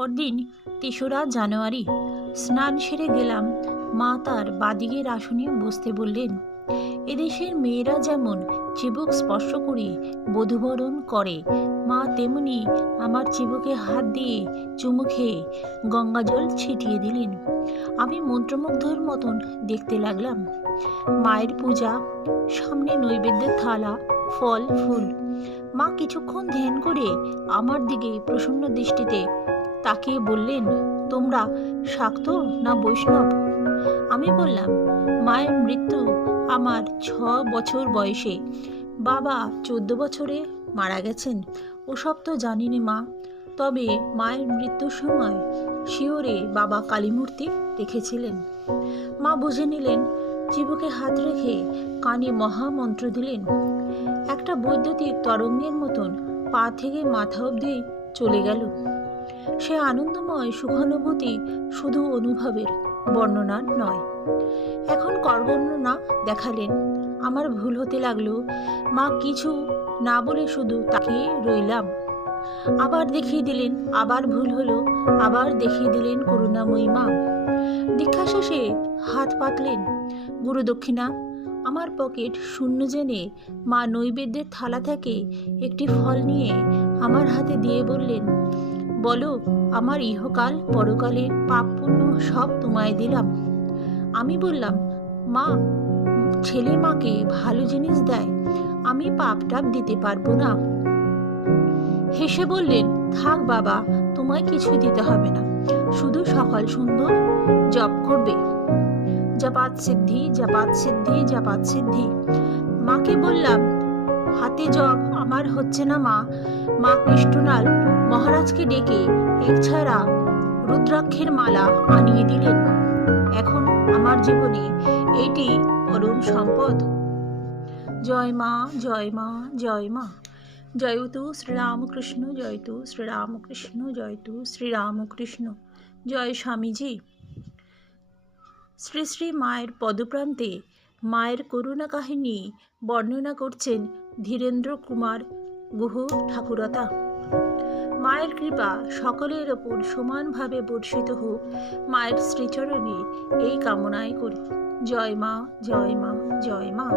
পরদিন ৩রা জানুয়ারি স্নান সেরে গেলাম। মা তার বাদিকের আসনে বসতে বললেন। এদেশের মেয়েরা যেমন চিবুক স্পর্শ করে বধূবরণ করে, মা তেমনি আমার চিবুকে হাত দিয়ে চুমু খেয়ে গঙ্গাজল ছিটিয়ে দিলেন। আমি মন্ত্রমুগ্ধর মতন দেখতে লাগলাম। মায়ের পূজা, সামনে নৈবেদ্যের থালা, ফল ফুল। মা কিছুক্ষণ ধ্যান করে আমার দিকে প্রসন্ন দৃষ্টিতে তাকিয়ে বললেন, তোমরা শাক্ত না বৈষ্ণব? আমি বললাম, মায়ের মৃত্যু আমার 6 বছর বয়সে, বাবা 14 বছরে মারা গেছেন। ওসব তো জানি না মা, তবে মায়ের মৃত্যুর সময় শিওরে বাবা কালীমূর্তি দেখেছিলেন। মা বুঝে নিলেন, চিবুকে হাত রেখে কানে মহামন্ত্র দিলেন। একটা বৈদ্যুতিক তরঙ্গের মতন পা থেকে মাথা অবধি চলে গেল। সে আনন্দময় সুখানুভূতি শুধু অনুভবের, বর্ণনার নয়। এখন করবর্ণনা দেখালেন। আমার ভুল হতে লাগলো। মা কিছু না বলে শুধু তাকিয়ে রইলাম। আবার দেখিয়ে দিলেন, আবার ভুল হলো, আবার দেখিয়ে দিলেন করুণাময়ী মা। দীক্ষা শেষে হাত পাতলেন। গুরুদক্ষিণা। আমার পকেট শূন্য জেনে মা নৈবেদ্যের থালা থেকে একটি ফল নিয়ে আমার হাতে দিয়ে বললেন, বলো, আমার ইহকাল পরকালের পাপ পুণ্য সব তোমায় দিলাম। আমি বললাম, মা, ছেলে মাকে ভালো জিনিস দেয়, আমি পাপ টাপ দিতে পারবো না। হেসে বললেন, থাক বাবা, তোমায় কিছু দিতে হবে না, শুধু সকাল সুন্দর জপ করবে। জপাত সিদ্ধি, জপাত সিদ্ধি, জপাত সিদ্ধি। মাকে বললাম, হাতে জপ আমার হচ্ছে না মা। মা কৃষ্ণলাল মহারাজকে ডেকে এক ছাড়া রুদ্রাক্ষের মালা আনিয়ে দিলেন। এখন আমার জীবনে এটি পরম সম্পদ। জয় মা, জয় মা, জয় মা। জয়তু শ্রীরামকৃষ্ণ, জয়তু শ্রীরামকৃষ্ণ, জয়তু শ্রীরামকৃষ্ণ। জয় স্বামীজি। শ্রী শ্রী মায়ের পদপ্রান্তে মায়ের করুণা কাহিনী বর্ণনা করছেন ধীরেন্দ্র কুমার গুহ ঠাকুরতা। মায়ের কৃপা সকলের ওপর সমানভাবে বর্ষিত হোক, মায়ের শ্রীচরণে এই কামনাই করি। জয় মা, জয় মা, জয় মা।